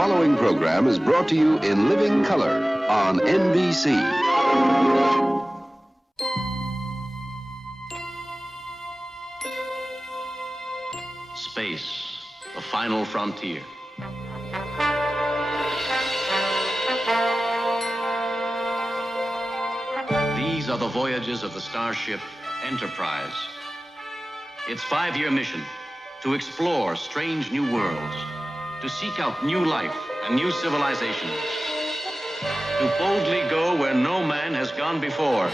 following program is brought to you in living color on NBC. Space, the final frontier. These are the voyages of the starship Enterprise. Its 5-year mission: to explore strange new worlds, to seek out new life and new civilizations, to boldly go where no man has gone before.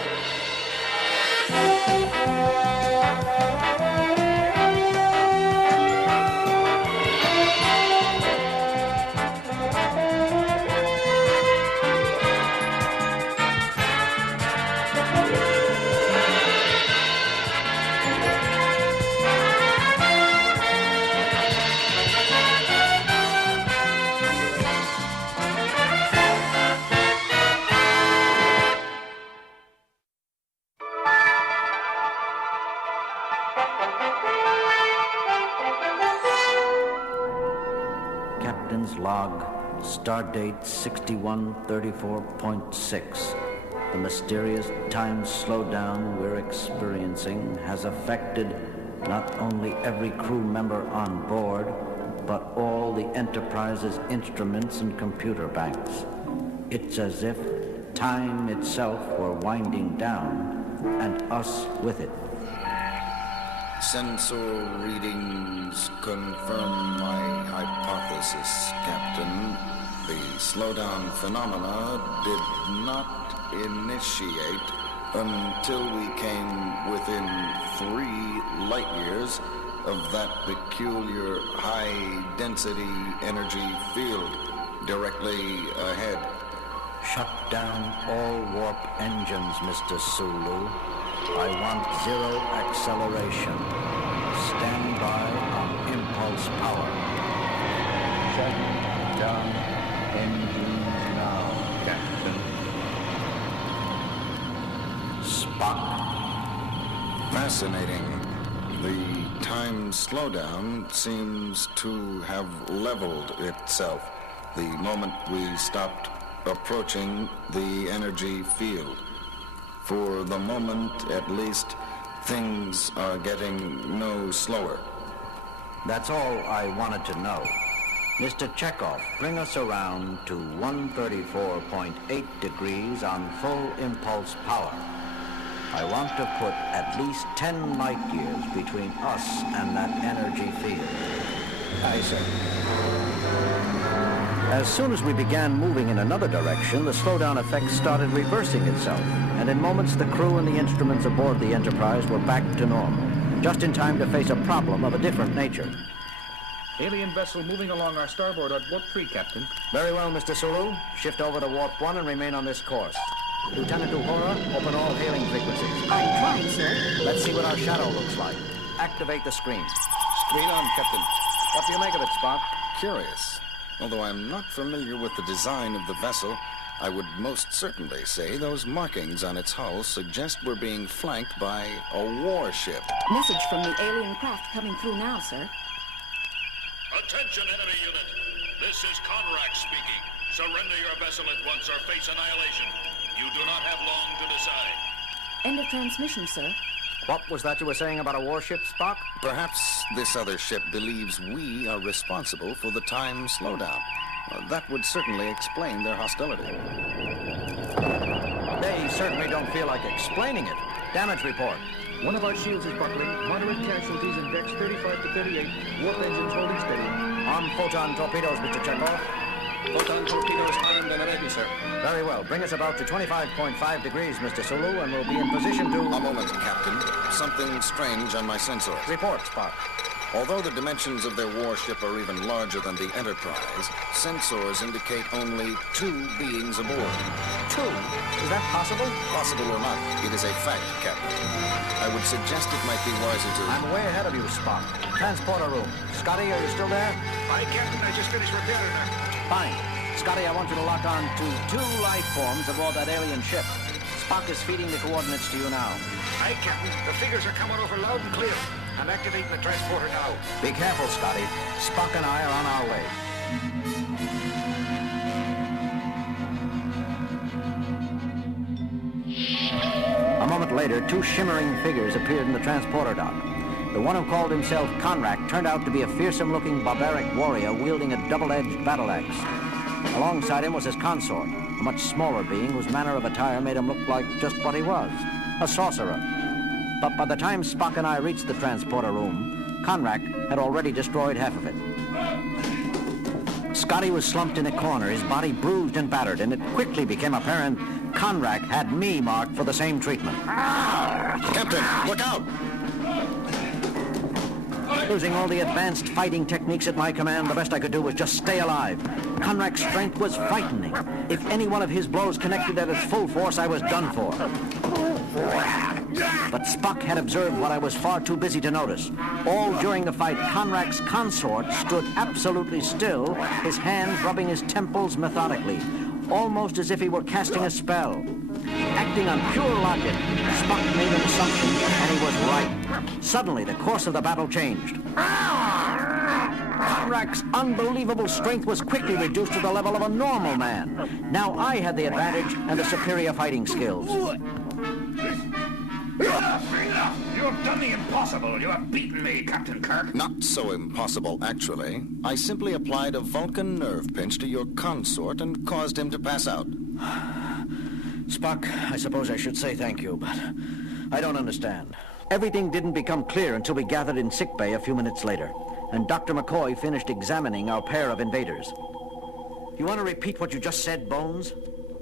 Captain's log, stardate 6134.6. The mysterious time slowdown we're experiencing has affected not only every crew member on board, but all the Enterprise's instruments and computer banks. It's as if time itself were winding down, and us with it. Sensor readings confirm my hypothesis, Captain. The slowdown phenomena did not initiate until we came within 3 light years of that peculiar high-density energy field directly ahead. Shut down all warp engines, Mr. Sulu. I want 0 acceleration. Stand by on impulse power. Shut down engines now, Captain. Spock. Fascinating. The time slowdown seems to have leveled itself the moment we stopped approaching the energy field. For the moment, at least, things are getting no slower. That's all I wanted to know. Mr. Chekhov, bring us around to 134.8 degrees on full impulse power. I want to put at least 10 light years between us and that energy field. Aye, sir. As soon as we began moving in another direction, the slowdown effect started reversing itself, and in moments the crew and the instruments aboard the Enterprise were back to normal, just in time to face a problem of a different nature. Alien vessel moving along our starboard at warp 3, Captain. Very well, Mr. Sulu. Shift over to warp 1 and remain on this course. Lieutenant Uhura, open all hailing frequencies. I'm trying, sir. Let's see what our shadow looks like. Activate the screen. Screen on, Captain. What do you make of it, Spock? Curious. Although I'm not familiar with the design of the vessel, I would most certainly say those markings on its hull suggest we're being flanked by a warship. Message from the alien craft coming through now, sir. Attention, enemy unit. This is Conrack speaking. Surrender your vessel at once or face annihilation. You do not have long to decide. End of transmission, sir. What was that you were saying about a warship, Spock? Perhaps this other ship believes we are responsible for the time slowdown. That would certainly explain their hostility. They certainly don't feel like explaining it. Damage report. One of our shields is buckling. Moderate casualties in decks 35 to 38. Warp engines holding steady. Arm photon torpedoes, Mr. Chekhov. Photon torpedoes armed and ready, sir. Very well. Bring us about to 25.5 degrees, Mr. Sulu, and we'll be in position to... A moment, Captain. Something strange on my sensors. Report, Spock. Although the dimensions of their warship are even larger than the Enterprise, sensors indicate only 2 beings aboard. 2? Is that possible? Possible or not, it is a fact, Captain. I would suggest it might be wiser to... I'm way ahead of you, Spock. Transporter room. Scotty, are you still there? Aye, Captain. I just finished repairing her. Fine. Scotty, I want you to lock on to 2 life forms aboard that alien ship. Spock is feeding the coordinates to you now. Aye, Captain. The figures are coming over loud and clear. I'm activating the transporter now. Be careful, Scotty. Spock and I are on our way. A moment later, two shimmering figures appeared in the transporter dock. The one who called himself Conrack turned out to be a fearsome-looking barbaric warrior wielding a double-edged battle axe. Alongside him was his consort, a much smaller being whose manner of attire made him look like just what he was, a sorcerer. But by the time Spock and I reached the transporter room, Conrack had already destroyed half of it. Scotty was slumped in a corner, his body bruised and battered, and it quickly became apparent Conrack had me marked for the same treatment. Captain, look out! Using all the advanced fighting techniques at my command, the best I could do was just stay alive. Conrack's strength was frightening. If any one of his blows connected at its full force, I was done for. But Spock had observed what I was far too busy to notice. All during the fight, Conrack's consort stood absolutely still, his hands rubbing his temples methodically, almost as if he were casting a spell. Acting on pure logic, Spock made an assumption, and he was right. Suddenly, the course of the battle changed. Conrack's unbelievable strength was quickly reduced to the level of a normal man. Now I had the advantage and the superior fighting skills. You have done the impossible. You have beaten me, Captain Kirk. Not so impossible, actually. I simply applied a Vulcan nerve pinch to your consort and caused him to pass out. Spock, I suppose I should say thank you, but I don't understand. Everything didn't become clear until we gathered in sickbay a few minutes later, and Dr. McCoy finished examining our pair of invaders. You want to repeat what you just said, Bones?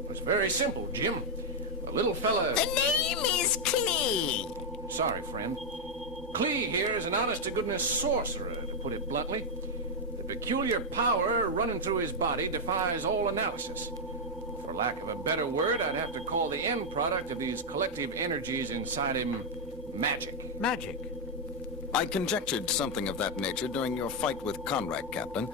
It's very simple, Jim. A little fella... The name is Klee. Sorry, friend. Klee here is an honest-to-goodness sorcerer, to put it bluntly. The peculiar power running through his body defies all analysis. For lack of a better word, I'd have to call the end product of these collective energies inside him magic. Magic? I conjectured something of that nature during your fight with Conrack, Captain.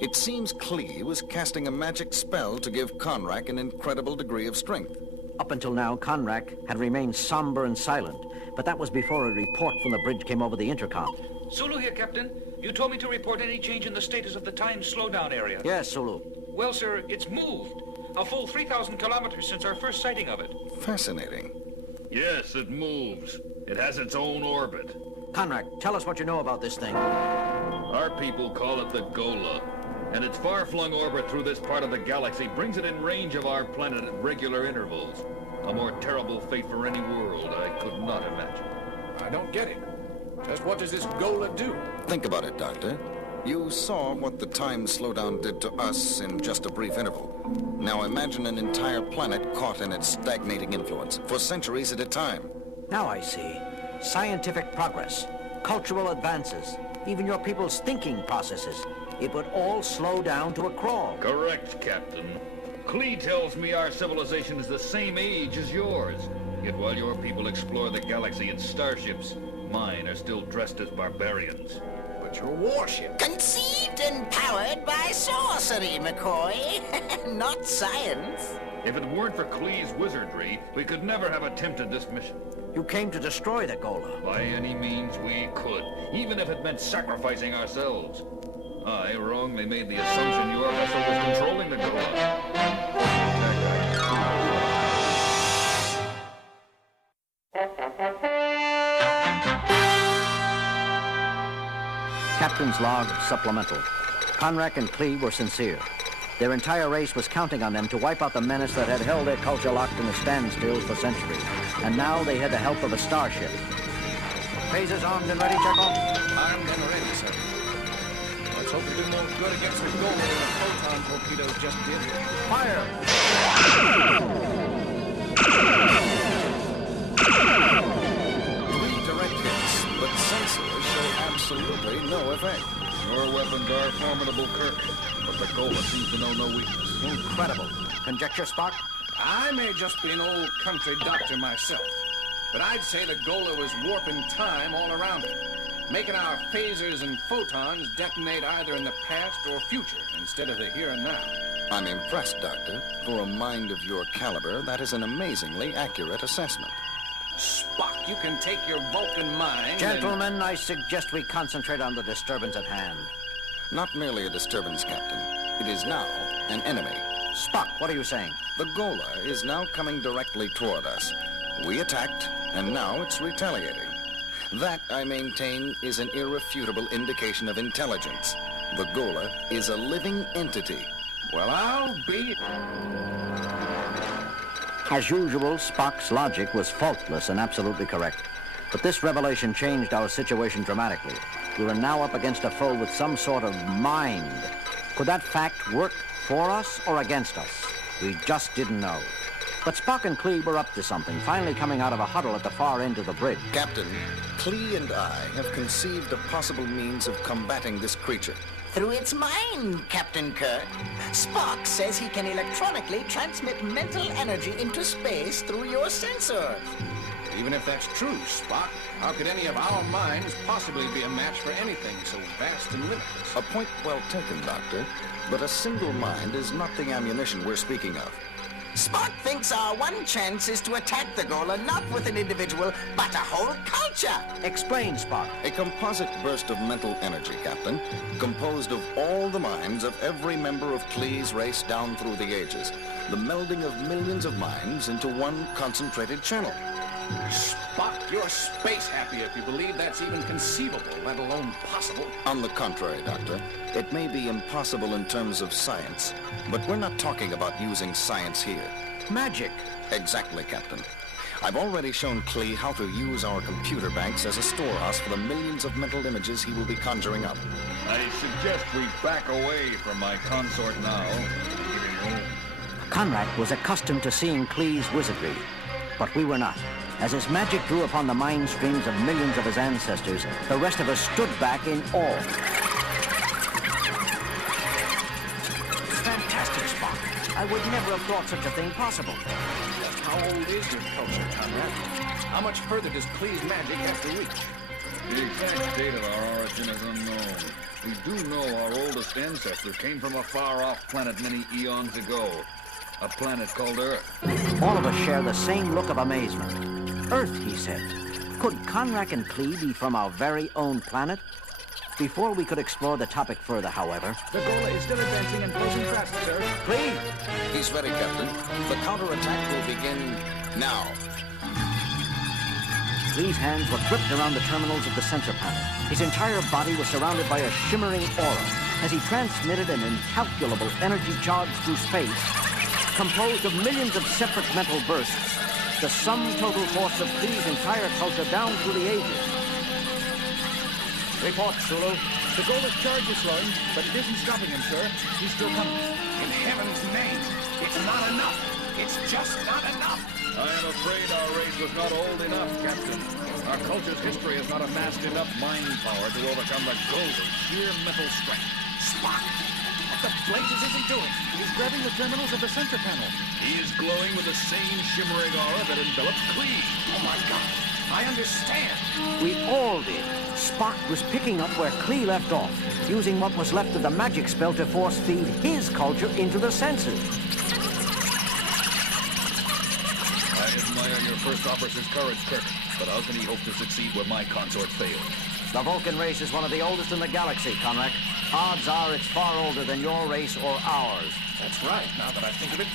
It seems Klee was casting a magic spell to give Conrack an incredible degree of strength. Up until now, Conrack had remained somber and silent, but that was before a report from the bridge came over the intercom. Sulu here, Captain. You told me to report any change in the status of the time slowdown area. Yes, Sulu. Well, sir, it's moved. A full 3,000 kilometers since our first sighting of it. Fascinating. Yes, it moves. It has its own orbit. Conrack, tell us what you know about this thing. Our people call it the Gola, and its far-flung orbit through this part of the galaxy brings it in range of our planet at regular intervals. A more terrible fate for any world I could not imagine. I don't get it. Just what does this Gola do? Think about it, Doctor. You saw what the time slowdown did to us in just a brief interval. Now imagine an entire planet caught in its stagnating influence for centuries at a time. Now I see. Scientific progress, cultural advances, even your people's thinking processes. It would all slow down to a crawl. Correct, Captain. Klee tells me our civilization is the same age as yours. Yet while your people explore the galaxy in starships, mine are still dressed as barbarians. But your warship... Conceived and powered by sorcery, McCoy. Not science. If it weren't for Klee's wizardry, we could never have attempted this mission. You came to destroy the Gola. By any means we could, even if it meant sacrificing ourselves. I wrongly made the assumption your vessel was controlling the Gola. Captain's log supplemental. Conrack and Klee were sincere. Their entire race was counting on them to wipe out the menace that had held their culture locked in a standstill for centuries. And now they had the help of a starship. Phasers armed and ready, Chekhov? Armed and ready, sir. Let's hope to do more good against the Gola than the photon torpedoes just did. Fire! Three direct hits, but sensors show absolutely no effect. Your weapons are formidable, Kirk, but the Gola seems to know no weakness. Incredible. Conjecture, Spock? I may just be an old country doctor myself, but I'd say the Gola was warping time all around it, making our phasers and photons detonate either in the past or future instead of the here and now. I'm impressed, Doctor. For a mind of your caliber, that is an amazingly accurate assessment. Spock, you can take your Vulcan mind Gentlemen, I suggest we concentrate on the disturbance at hand. Not merely a disturbance, Captain. It is now an enemy. Spock, what are you saying? The Gola is now coming directly toward us. We attacked, and now it's retaliating. That, I maintain, is an irrefutable indication of intelligence. The Gola is a living entity. Well, I'll be... As usual, Spock's logic was faultless and absolutely correct. But this revelation changed our situation dramatically. We were now up against a foe with some sort of mind. Could that fact work for us or against us? We just didn't know. But Spock and Klee were up to something, finally coming out of a huddle at the far end of the bridge. Captain, Klee and I have conceived a possible means of combating this creature. Through its mind, Captain Kirk. Spock says he can electronically transmit mental energy into space through your sensors. Even if that's true, Spock, how could any of our minds possibly be a match for anything so vast and limitless? A point well taken, Doctor. But a single mind is not the ammunition we're speaking of. Spock thinks our one chance is to attack the Gola not with an individual, but a whole culture. Explain, Spock. A composite burst of mental energy, Captain, composed of all the minds of every member of Klee's race down through the ages. The melding of millions of minds into one concentrated channel. Spock, you're space happy if you believe that's even conceivable, let alone possible. On the contrary, Doctor, it may be impossible in terms of science, but we're not talking about using science here. Magic. Exactly, Captain. I've already shown Klee how to use our computer banks as a storehouse for the millions of mental images he will be conjuring up. I suggest we back away from my consort now. Give him room. Conrad was accustomed to seeing Klee's wizardry, but we were not. As his magic drew upon the mind streams of millions of his ancestors, the rest of us stood back in awe. Fantastic, Spock. I would never have thought such a thing possible. How old is your culture, Conrad? How much further does Klee's magic have to reach? The exact date of our origin is unknown. We do know our oldest ancestors came from a far-off planet many eons ago. A planet called Earth. All of us share the same look of amazement. Earth, he said. Could Conrad and Klee be from our very own planet? Before we could explore the topic further, however... The Gola is still advancing and closing fast, sir. Klee! He's ready, Captain. The counterattack will begin now. Klee's hands were gripped around the terminals of the sensor panel. His entire body was surrounded by a shimmering aura as he transmitted an incalculable energy charge through space, composed of millions of separate mental bursts, the sum total force of Klee's entire culture down through the ages. Report, Sulu. The Gola's charge is slowing, but it isn't stopping him, sir. He's still coming. In heaven's name, it's not enough. It's just not enough. I am afraid our race was not old enough, Captain. Our culture's history has not amassed enough mind power to overcome the Gola's sheer mental strength. Spock, what the blazes is he doing? He's grabbing the terminals of the sensor panel. He is glowing with the same shimmering aura that envelops Klee. Oh my God, I understand. We all did. Spock was picking up where Klee left off, using what was left of the magic spell to force feed his culture into the senses. I admire your first officer's courage, Kirk, but how can he hope to succeed where my consort failed? The Vulcan race is one of the oldest in the galaxy, Conrad. Odds are it's far older than your race or ours. That's right, now that I think of it.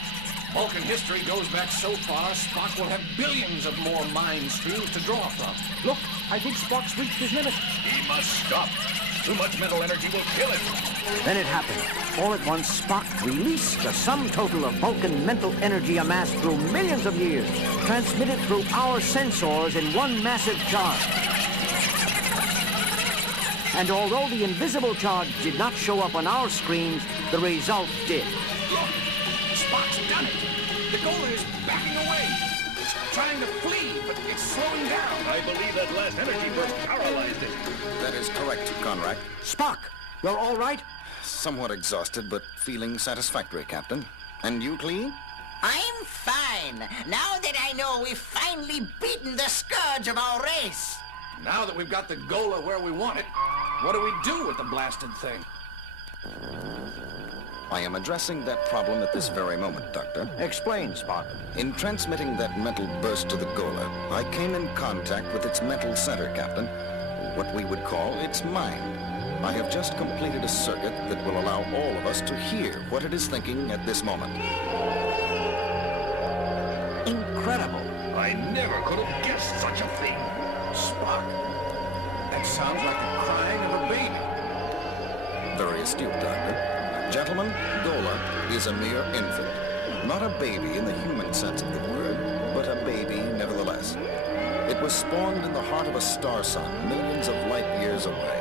Vulcan history goes back so far, Spock will have billions of more mind streams to draw from. Look, I think Spock's reached his limit. He must stop. Too much mental energy will kill him. Then it happened. All at once, Spock released the sum total of Vulcan mental energy amassed through millions of years, transmitted through our sensors in one massive charge. And although the invisible charge did not show up on our screens, the result did. Look, Spock's done it. The Gola is backing away. It's trying to flee, but it's slowing down. I believe that last energy burst paralyzed it. That is correct, Conrad. Spock, you're all right? Somewhat exhausted, but feeling satisfactory, Captain. And you, Klee? I'm fine. Now that I know we've finally beaten the scourge of our race. Now that we've got the Gola where we want it, what do we do with the blasted thing? I am addressing that problem at this very moment, Doctor. Explain, Spock. In transmitting that mental burst to the Gola, I came in contact with its mental center, Captain. What we would call its mind. I have just completed a circuit that will allow all of us to hear what it is thinking at this moment. Incredible. I never could have guessed such a thing. Spock, that sounds like the crying of a baby. Very astute, Doctor. Gentlemen, Gola is a mere infant. Not a baby in the human sense of the word, but a baby nevertheless. It was spawned in the heart of a star sun millions of light years away,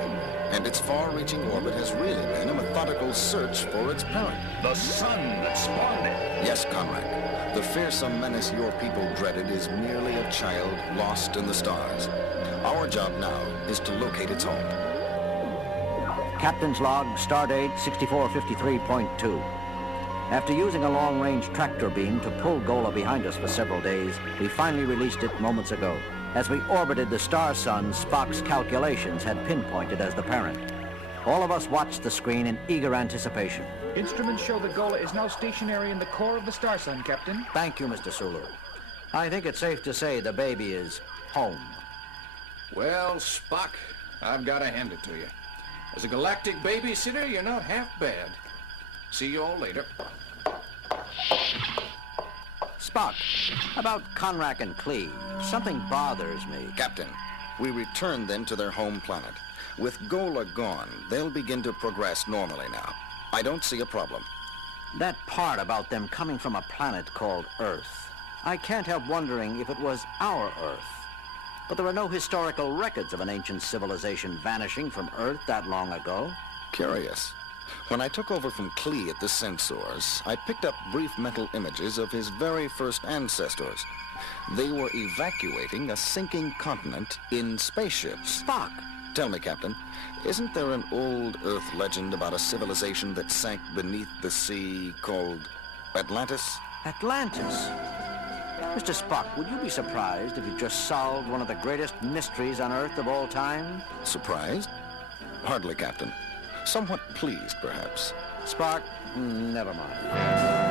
and its far-reaching orbit has really been a methodical search for its parent. The sun that spawned it. Yes, Conrad. The fearsome menace your people dreaded is merely a child lost in the stars. Our job now is to locate its home. Captain's log, stardate 6453.2. After using a long-range tractor beam to pull Gola behind us for several days, we finally released it moments ago. As we orbited the star sun, Spock's calculations had pinpointed as the parent. All of us watched the screen in eager anticipation. Instruments show that Gola is now stationary in the core of the star sun, Captain. Thank you, Mr. Sulu. I think it's safe to say the baby is home. Well, Spock, I've got to hand it to you. As a galactic babysitter, you're not half bad. See you all later. Spock, about Conrack and Klee, something bothers me. Captain, we return them to their home planet. With Gola gone, they'll begin to progress normally now. I don't see a problem. That part about them coming from a planet called Earth, I can't help wondering if it was our Earth. But there are no historical records of an ancient civilization vanishing from Earth that long ago. Curious. When I took over from Klee at the sensors, I picked up brief mental images of his very first ancestors. They were evacuating a sinking continent in spaceships. Spock! Tell me, Captain, isn't there an old Earth legend about a civilization that sank beneath the sea called Atlantis? Atlantis? Mr. Spock, would you be surprised if you just solved one of the greatest mysteries on Earth of all time? Surprised? Hardly, Captain. Somewhat pleased, perhaps. Spock, never mind.